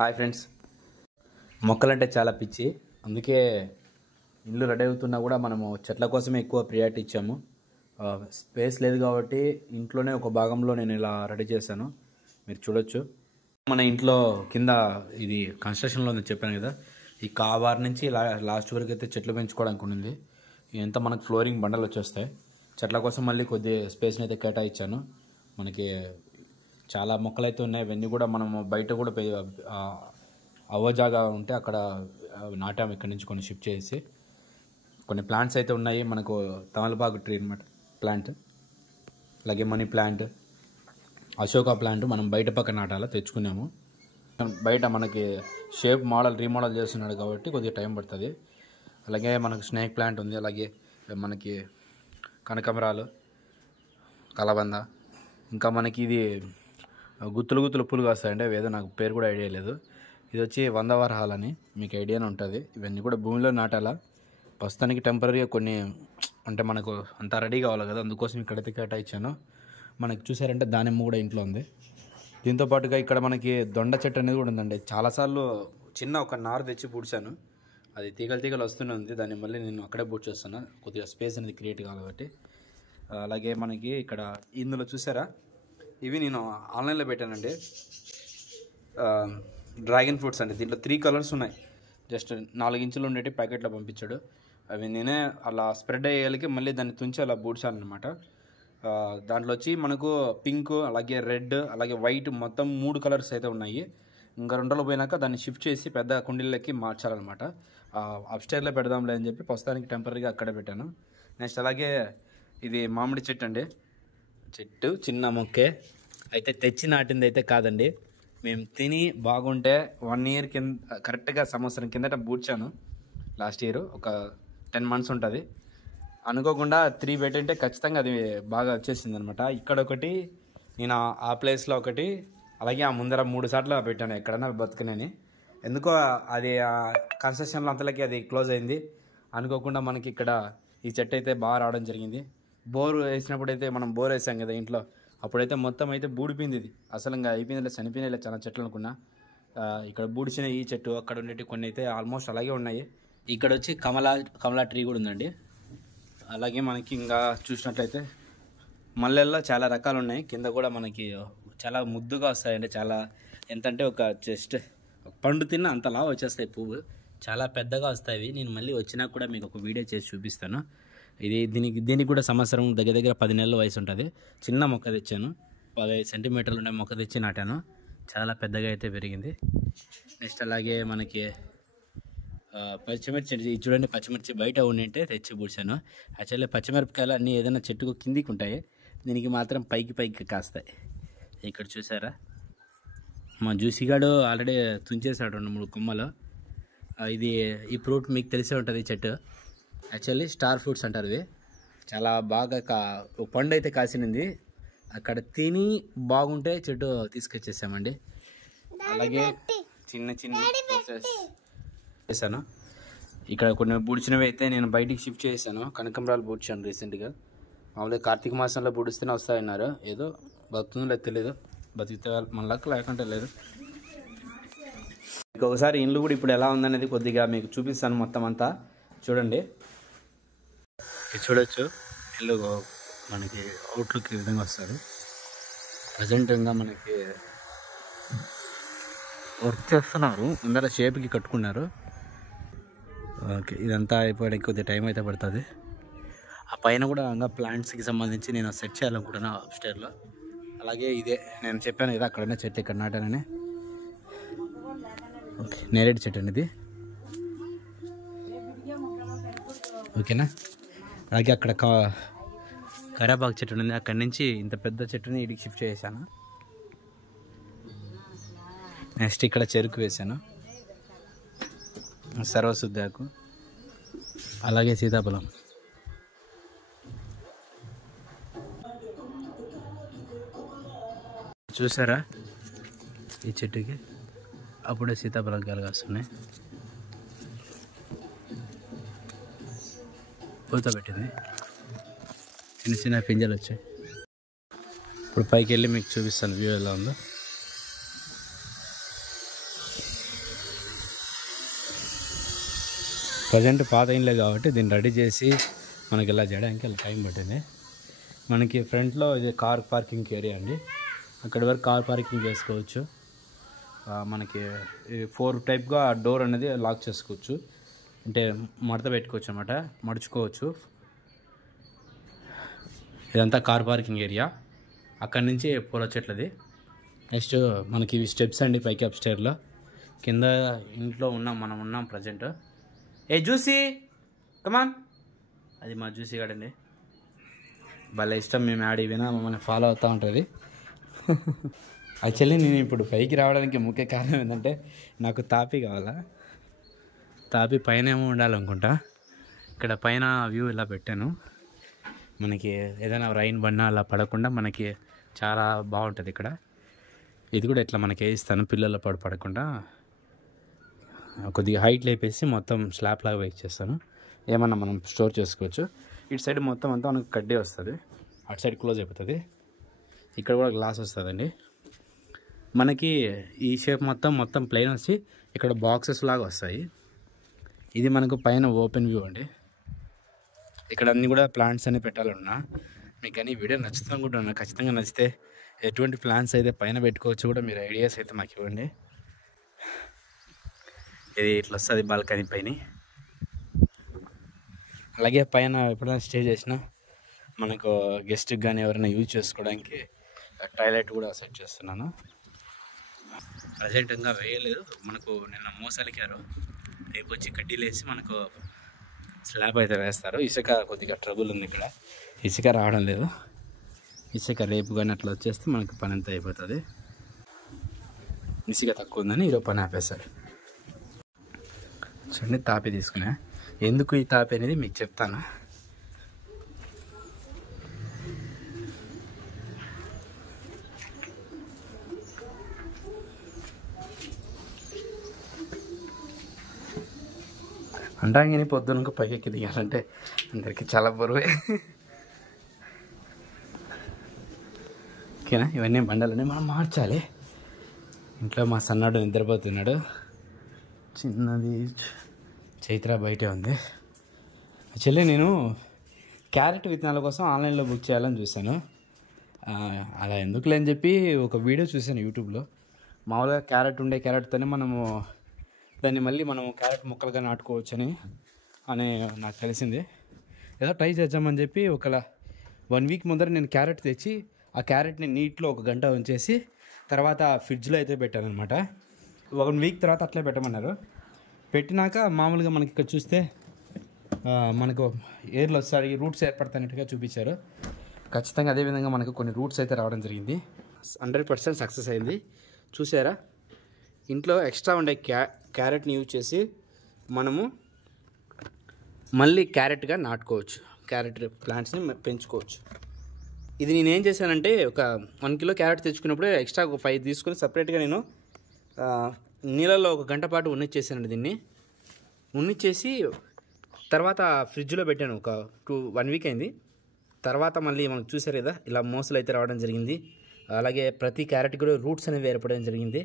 Hi friends, మొక్కలంటే చాలా పిచ్చి. అందుకే ఇల్లు రెడీ అవుతున్నా కూడా మనము చెట్ల కోసమే ఎక్కువ ప్రియారిటీ ఇచ్చాము. స్పేస్ లేదు కాబట్టి ఇంట్లోనే ఒక భాగంలో నేను ఇలా రెడీ చేశాను. మీరు చూడొచ్చు. మన ఇంట్లో కింద ఇది కన్స్ట్రక్షన్లో ఉంది చెప్పాను కదా. ఈ కావార్ నుంచి లాస్ట్ వరకు అయితే చెట్లు పెంచుకోవడానికి ఉంది. ఎంత మనకు ఫ్లోరింగ్ బండలు వచ్చేస్తాయి. చెట్ల కోసం మళ్ళీ కొద్ది స్పేస్ని అయితే కేటాయించాను. మనకి చాలా మొక్కలు అయితే ఉన్నాయి. ఇవన్నీ కూడా మనము బయట కూడా జాగా ఉంటే అక్కడ నాటాము. ఇక్కడి నుంచి కొన్ని షిఫ్ట్ చేసి కొన్ని ప్లాంట్స్ అయితే ఉన్నాయి. మనకు తమలపాకు ట్రీ అనమాట ప్లాంట్, అలాగే మనీ ప్లాంట్, అశోక ప్లాంట్ మనం బయట పక్క నాటాలా తెచ్చుకున్నాము. బయట మనకి షేప్ రీమోడల్ చేస్తున్నాడు కాబట్టి కొద్దిగా టైం పడుతుంది. అలాగే మనకు స్నేక్ ప్లాంట్ ఉంది. అలాగే మనకి కనకాంబరాలు, కలబంద, ఇంకా మనకి ఇది గుత్తులు పూలు కాస్తాయండి. అవి ఏదో నాకు పేరు కూడా ఐడియా లేదు. ఇది వచ్చి 100 వరహాలు అని మీకు ఐడియానే ఉంటుంది. ఇవన్నీ కూడా భూమిలో నాటాలా. ప్రస్తుతానికి టెంపరీగా కొన్ని అంటే మనకు అంతా రెడీ కావాలి కదా, అందుకోసం ఇక్కడైతే కేటాయించాను. మనకి చూసారంటే దానిమ్మ కూడా ఇంట్లో ఉంది. దీంతో పాటుగా ఇక్కడ మనకి దొండ చెట్టు అనేది కూడా ఉందండి. చాలాసార్లు చిన్న ఒక నారు తెచ్చి పూడ్చాను. అది తీగలు వస్తూనే ఉంది. దాన్ని మళ్ళీ నేను అక్కడే పూడ్చేస్తాను. కొద్దిగా స్పేస్ అనేది క్రియేట్ కావాలి కాబట్టి. అలాగే మనకి ఇక్కడ ఇందులో చూసారా, ఇవి నేను ఆన్లైన్లో పెట్టానండి. డ్రాగన్ ఫ్రూట్స్ అండి. దీంట్లో 3 కలర్స్ ఉన్నాయి. జస్ట్ 4 ఇంచులు ఉండేటి ప్యాకెట్లో పంపించాడు. అవి నేనే అలా స్ప్రెడ్ అయ్యేకి మళ్ళీ దాన్ని తుంచి అలా బూడ్చాను అనమాట. దాంట్లో వచ్చి మనకు పింక్, అలాగే రెడ్, అలాగే వైట్, మొత్తం 3 కలర్స్ అయితే ఉన్నాయి. ఇంకా 2 రోజులు పోయినాక దాన్ని షిఫ్ట్ చేసి పెద్ద కుండీలకి మార్చాలన్నమాట. అప్స్టైర్లో పెడదాంలే అని చెప్పి ప్రస్తుతానికి టెంపరీగా అక్కడే పెట్టాను. నెక్స్ట్ అలాగే ఇది మామిడి చెట్టు అండి. చెట్టు చిన్న మొక్కే అయితే తెచ్చి నాటింది అయితే కాదండి. మేము తిని బాగుంటే 1 ఇయర్ కింద, కరెక్ట్గా సంవత్సరం కిందట బూడ్చాను. లాస్ట్ ఇయర్ ఒక 10 మంత్స్ ఉంటుంది. అనుకోకుండా 3 పెట్టంటే ఖచ్చితంగా అది బాగా వచ్చేసింది అనమాట. ఇక్కడ ఒకటి, నేను ఆ ప్లేస్లో ఒకటి, అలాగే ఆ ముందర 3 సార్లు పెట్టాను ఎక్కడన్నా బతుకునని. ఎందుకో అది కన్స్ట్రక్షన్లో అంతలోకి అది క్లోజ్ అయింది. అనుకోకుండా మనకి ఇక్కడ ఈ చెట్టు అయితే బాగా రావడం జరిగింది. బోర్ వేసినప్పుడు అయితే మనం బోర్ వేసాం కదా ఇంట్లో, అప్పుడైతే మొత్తం అయితే బూడిపోయింది. ఇది అసలు ఇంకా అయిపోయింది, చనిపోయినా చాలా చెట్లు అనుకున్నా. ఇక్కడ బూడిచిన ఈ చెట్టు, అక్కడ ఉండేవి కొన్ని అయితే ఆల్మోస్ట్ అలాగే ఉన్నాయి. ఇక్కడ వచ్చి కమలా ట్రీ కూడా ఉందండి. అలాగే మనకి ఇంకా చూసినట్లయితే మల్లెల్లో చాలా రకాలు ఉన్నాయి. కింద కూడా మనకి చాలా ముద్దుగా వస్తాయండి. చాలా ఎంతంటే ఒక జస్ట్ పండు తిన్న అంతలా వచ్చేస్తాయి. పువ్వు చాలా పెద్దగా వస్తాయి. నేను మళ్ళీ వచ్చినా కూడా మీకు ఒక వీడియో చేసి చూపిస్తాను. దీనికి కూడా సంవత్సరం దగ్గర 10 నెలల వయసు ఉంటుంది. చిన్న మొక్క తెచ్చాను, 15 సెంటీమీటర్లు ఉండే మొక్క తెచ్చి నాటాను. చాలా పెద్దగా అయితే పెరిగింది. నెక్స్ట్ అలాగే మనకి పచ్చిమిర్చి చూడండి. పచ్చిమిర్చి బయట ఉండింటే తెచ్చి పూడ్చాను. యాక్చువల్లీ పచ్చిమిరపకాయలు అన్నీ ఏదైనా చెట్టుకు కిందికి ఉంటాయి, దీనికి మాత్రం పైకి కాస్తాయి. ఇక్కడ చూసారా, మా జ్యూసిగాడు ఆల్రెడీ తుంచేశాడు 2-3 కొమ్మలు. ఈ ఫ్రూట్ మీకు తెలిసే ఉంటుంది. చెట్టు యాక్చువల్లీ స్టార్ ఫ్రూట్స్ అంటారు. ఇవి చాలా బాగా పండు అయితే కాసినింది. అక్కడ తిని బాగుంటే చెట్టు తీసుకొచ్చేసామండి. అలాగే చిన్న చేశాను. ఇక్కడ కొన్ని బూడ్చినవి అయితే నేను బయటికి షిఫ్ట్ చేశాను. కనకాంబరాలు బూడ్చాను రీసెంట్గా. మామూలుగా కార్తీక మాసంలో బూడిస్తేనే వస్తాయన్నారు. ఏదో బతుకుందో లేదు తెలియదు. బతికితే మన లక్, లేకుంటే లేదు. ఇంకొకసారి ఇల్లు కూడా ఇప్పుడు ఎలా ఉందనేది కొద్దిగా మీకు చూపిస్తాను. మొత్తం అంతా చూడండి. చూడొచ్చు ఇల్లు మనకి అవుట్లుక్ ఈ విధంగా వస్తారు. ప్రజెంట్గా మనకి వర్క్ చేస్తున్నారు. ముందర షేప్కి కట్టుకున్నారు. ఓకే, ఇదంతా అయిపోయడానికి కొద్దిగా టైం అయితే పడుతుంది. ఆ పైన కూడా ఇంకా ప్లాంట్స్కి సంబంధించి నేను సెట్ చేయాలనుకుంటున్నాను అప్స్టైర్లో. అలాగే ఇదే నేను చెప్పాను కదా, అక్కడనే చెట్టు ఇక్కడ నాటానని. ఓకే, నేరేడు చెట్టు అండి ఇది. ఓకేనా. అలాగే అక్కడ కరేపాకు చెట్టు ఉంది. అక్కడి నుంచి ఇంత పెద్ద చెట్టుని ఇడికి షిఫ్ట్ చేశాను. నెక్స్ట్ ఇక్కడ చెరుకు వేసాను, సర్వశుద్ధాకు, అలాగే సీతాఫలం. చూసారా ఈ చెట్టుకి అప్పుడే సీతాఫలం కాయలు కాస్తున్నాయి. పూత పెట్టింది, చిన్న పింజలు వచ్చాయి. ఇప్పుడు పైకి వెళ్ళి మీకు చూపిస్తాను వ్యూ ఎలా ఉందో. ప్రజెంట్ పాత ఇండ్లే కాబట్టి దీన్ని రెడీ చేసి మనకి ఇలా చేయడానికి ఇలా టైం పట్టింది. మనకి ఫ్రంట్లో ఇది కార్ పార్కింగ్ ఏరియా అండి. అక్కడి వరకు కార్ పార్కింగ్ చేసుకోవచ్చు. మనకి 4 టైప్గా డోర్ అనేది లాక్ చేసుకోవచ్చు, అంటే మడత పెట్టుకోవచ్చు అనమాట, మడుచుకోవచ్చు. ఇదంతా కార్ పార్కింగ్ ఏరియా. అక్కడి నుంచి పూల చెట్లది. నెక్స్ట్ మనకి ఇవి స్టెప్స్ అండి పైకి అప్ స్టేర్లో. కింద ఇంట్లో మనం ఉన్నాం ప్రజెంట్. ఏ జ్యూసీ కమాన్, అది మా జ్యూసీ గాడండి. భలే ఇష్టం, మేము యాడ్ ఇవినా మమ్మల్ని ఫాలో అవుతూ ఉంటుంది. యాక్చువల్లీ నేను ఇప్పుడు పైకి రావడానికి ముఖ్య కారణం ఏంటంటే నాకు తాపి కావాలా. తాపి పైన ఏమో ఉండాలనుకుంటా. ఇక్కడ పైన వ్యూ ఇలా పెట్టాను. మనకి ఏదైనా రైన్ పడినా అలా పడకుండా మనకి చాలా బాగుంటుంది ఇక్కడ. ఇది కూడా ఇట్లా మనకి వేయిస్తాను, పిల్లల పడకుండా కొద్దిగా హైట్ లేపేసి మొత్తం స్లాబ్ లాగా వేక్ చేస్తాను. ఏమన్నా మనం స్టోర్ చేసుకోవచ్చు. ఇటు సైడ్ మొత్తం అంతా మనకు కడ్డీ వస్తుంది, అటు సైడ్ క్లోజ్ అయిపోతుంది. ఇక్కడ కూడా గ్లాస్ వస్తుందండి. మనకి ఈ షేప్ మొత్తం ప్లెయిన్ వచ్చి ఇక్కడ బాక్సెస్ లాగా వస్తాయి. ఇది మనకు పైన ఓపెన్ వ్యూ అండి. ఇక్కడ అన్నీ కూడా ప్లాంట్స్ అన్ని పెట్టాలన్నా మీకు కానీ వీడియో నచ్చుతుంది అనుకుంటున్నా. ఖచ్చితంగా నచ్చితే ఎటువంటి ప్లాంట్స్ అయితే పైన పెట్టుకోవచ్చు కూడా మీరు ఐడియాస్ అయితే మాకు ఇవ్వండి. ఇది ఇట్లా వస్తుంది బాల్కనీ పైన. అలాగే పైన ఎప్పుడైనా స్టే చేసినా మనకు గెస్ట్కి కానీ ఎవరైనా యూజ్ చేసుకోవడానికి టాయిలెట్ కూడా సెట్ చేస్తున్నాను. ప్రజెంట్ ఇంకా వేయలేదు, మనకు నిన్న మోసలికారు. రేపు వచ్చి కడ్డీలు వేసి మనకు స్లాబ్ అయితే వేస్తారు. ఇసుక కొద్దిగా ట్రబుల్ ఉంది ఇక్కడ, ఇసుక రావడం లేదు. ఇసుక రేపు కానీ అట్లా వచ్చేస్తే మనకు పని అంతా అయిపోతుంది. ఇసుక తక్కువ ఉందని ఈరోజు పని ఆపేశారు. చూడండి తాపి తీసుకున్నా. ఎందుకు ఈ తాపి అనేది మీకు చెప్తాను. అంటాంగిని పొద్దునకు పైకి దిగాలంటే అందరికి చాలా బరువే. ఓకేనా, ఇవన్నీ బండలన్నీ మనం మార్చాలి. ఇంట్లో మా సన్నాడు నిద్రపోతున్నాడు. చిన్నది చైత్ర బయటే ఉంది. యాక్చువల్లీ నేను క్యారెట్ విత్తనాల కోసం ఆన్లైన్లో బుక్ చేయాలని చూశాను. అలా ఎందుకులే అని చెప్పి ఒక వీడియో చూశాను యూట్యూబ్లో. మామూలుగా క్యారెట్తోనే దాన్ని మళ్ళీ మనం క్యారెట్ ముక్కలుగా నాటుకోవచ్చని నాకు తెలిసింది. ఏదో ట్రై చేద్దామని చెప్పి 1 వీక్ ముందర నేను క్యారెట్ తెచ్చి ఆ క్యారెట్ని నీటిలో 1 గంట ఉంచేసి తర్వాత ఫ్రిడ్జ్లో అయితే పెట్టాను అనమాట. 1 వీక్ తర్వాత అట్లే పెట్టమన్నారు. పెట్టినాక మామూలుగా మనకి ఇక్కడ చూస్తే మనకు ఏర్లు వస్తాయి, రూట్స్ ఏర్పడతానట్టుగా చూపించారు. ఖచ్చితంగా అదేవిధంగా మనకు కొన్ని రూట్స్ అయితే రావడం జరిగింది. 100% సక్సెస్ అయింది. చూసారా, ఇంట్లో ఎక్స్ట్రా ఉండే క్యారెట్ని యూజ్ చేసి మనము మళ్ళీ క్యారెట్గా నాటుకోవచ్చు, క్యారెట్ ప్లాంట్స్ని పెంచుకోవచ్చు. ఇది నేను ఏం చేశానంటే 1 కిలో క్యారెట్ తెచ్చుకున్నప్పుడే ఎక్స్ట్రా 5 తీసుకొని సపరేట్గా నేను నీళ్ళల్లో 1 గంట పాటు ఉన్నిచ్చేసానండి. దీన్ని ఉన్నిచ్చేసి తర్వాత ఫ్రిడ్జ్లో పెట్టాను. 1 వీక్ అయింది. తర్వాత మళ్ళీ మనకు చూసారు కదా ఇలా మోసలు అయితే రావడం జరిగింది. అలాగే ప్రతి క్యారెట్ కూడా రూట్స్ అనేవి ఏర్పడడం జరిగింది.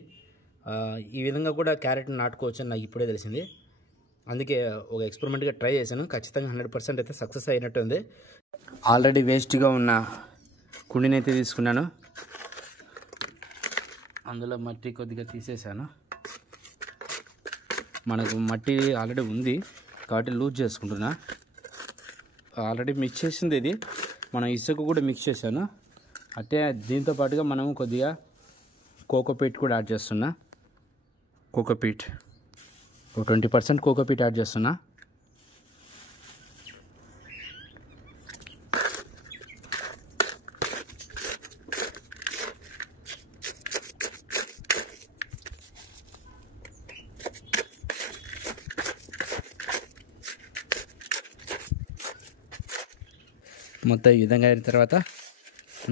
ఈ విధంగా కూడా క్యారెట్ని నాటుకోవచ్చు అని నాకు ఇప్పుడే తెలిసింది. అందుకే ఒక ఎక్స్పెరిమెంట్గా ట్రై చేశాను. ఖచ్చితంగా 100% అయితే సక్సెస్ అయినట్టు ఉంది. ఆల్రెడీ వేస్ట్గా ఉన్న కుండీని అయితే తీసుకున్నాను. అందులో మట్టి కొద్దిగా తీసేసాను. మనకు మట్టి ఆల్రెడీ ఉంది కాబట్టి లూజ్ చేసుకుంటున్నా. ఆల్రెడీ మిక్స్ చేసింది ఇది. మనం ఇసుక కూడా మిక్స్ చేశాను. అంటే దీంతో పాటుగా మనం కొద్దిగా కోకోపీట్ కూడా యాడ్ చేస్తున్నా. కోకోపీట్ 20% కోకోపీట్ యాడ్ చేస్తున్నా. మొత్తం ఈ విధంగా అయిన తర్వాత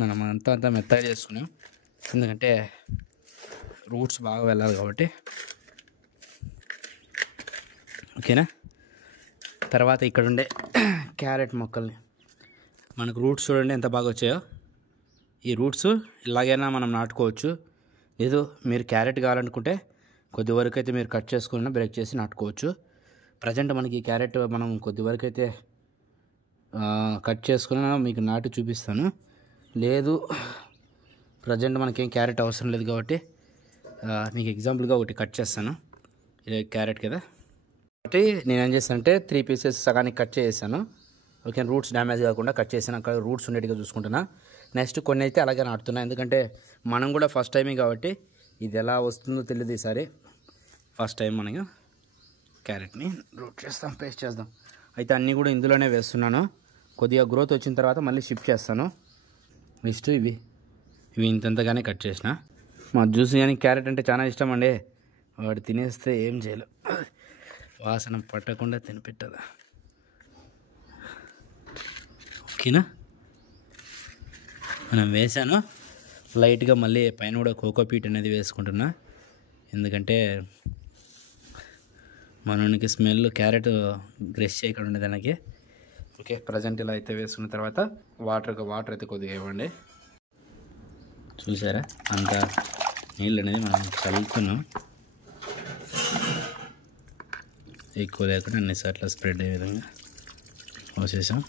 మనం అంతా మెత్తగా చేసుకున్నాం. ఎందుకంటే రూట్స్ బాగా వెళ్ళాలి కాబట్టి. ఓకేనా, తర్వాత ఇక్కడ ఉండే క్యారెట్ మొక్కల్ని మనకు రూట్స్ చూడండి ఎంత బాగా వచ్చాయో. ఈ రూట్స్ ఇలాగైనా మనం నాటుకోవచ్చు. ఏదో మీరు క్యారెట్ కావాలనుకుంటే కొద్ది వరకు అయితే మీరు కట్ చేసుకుని బ్రేక్ చేసి నాటుకోవచ్చు. ప్రజెంట్ మనకి క్యారెట్ మనం కొద్ది వరకు అయితే కట్ చేసుకుని మీకు నాటి చూపిస్తాను. లేదు ప్రజెంట్ మనకేం క్యారెట్ అవసరం లేదు కాబట్టి మీకు ఎగ్జాంపుల్గా ఒకటి కట్ చేస్తాను. ఇది క్యారెట్ కదా, కాబట్టి నేనేం చేస్తాను అంటే 3 పీసెస్ సగానికి కట్ చేసాను. ఓకే, రూట్స్ డ్యామేజ్ కాకుండా కట్ చేసాను. అక్కడ రూట్స్ ఉండేట్టుగా చూసుకుంటున్నా. నెక్స్ట్ కొన్ని అయితే అలాగే నాటుతున్నా, ఎందుకంటే మనం కూడా ఫస్ట్ టైమే కాబట్టి ఇది ఎలా వస్తుందో తెలియదు. ఈసారి ఫస్ట్ టైం మనం క్యారెట్ని రూట్ చేస్తాం, పేస్ట్ చేద్దాం. అయితే అన్నీ కూడా ఇందులోనే వేస్తున్నాను. కొద్దిగా గ్రోత్ వచ్చిన తర్వాత మళ్ళీ షిఫ్ట్ చేస్తాను. నెక్స్ట్ ఇవి ఇంతంతగానే కట్ చేసిన. మా జ్యూస్ కానీ క్యారెట్ అంటే చాలా ఇష్టం అండి. వాడు తినేస్తే ఏం చేయలేం, వాసన పట్టకుండా తినిపెట్టదా. ఓకేనా, మనం వేసాను లైట్గా. మళ్ళీ పైన కూడా కోకోపీట్ అనేది వేసుకుంటున్నా, ఎందుకంటే మనకి స్మెల్ క్యారెట్ గ్రెస్ చేయకుండా ఉండేదానికి. ఓకే, ప్రజెంట్ ఇలా అయితే వేసుకున్న తర్వాత వాటర్ అయితే కొద్దిగా ఇవ్వండి. చూసారా, అంత నీళ్ళు అనేది మనం చల్లుతున్నాం, ఎక్కువ లేకుండా అన్నిసార్లు స్ప్రెడ్ అయ్యే విధంగా పోసేసాం.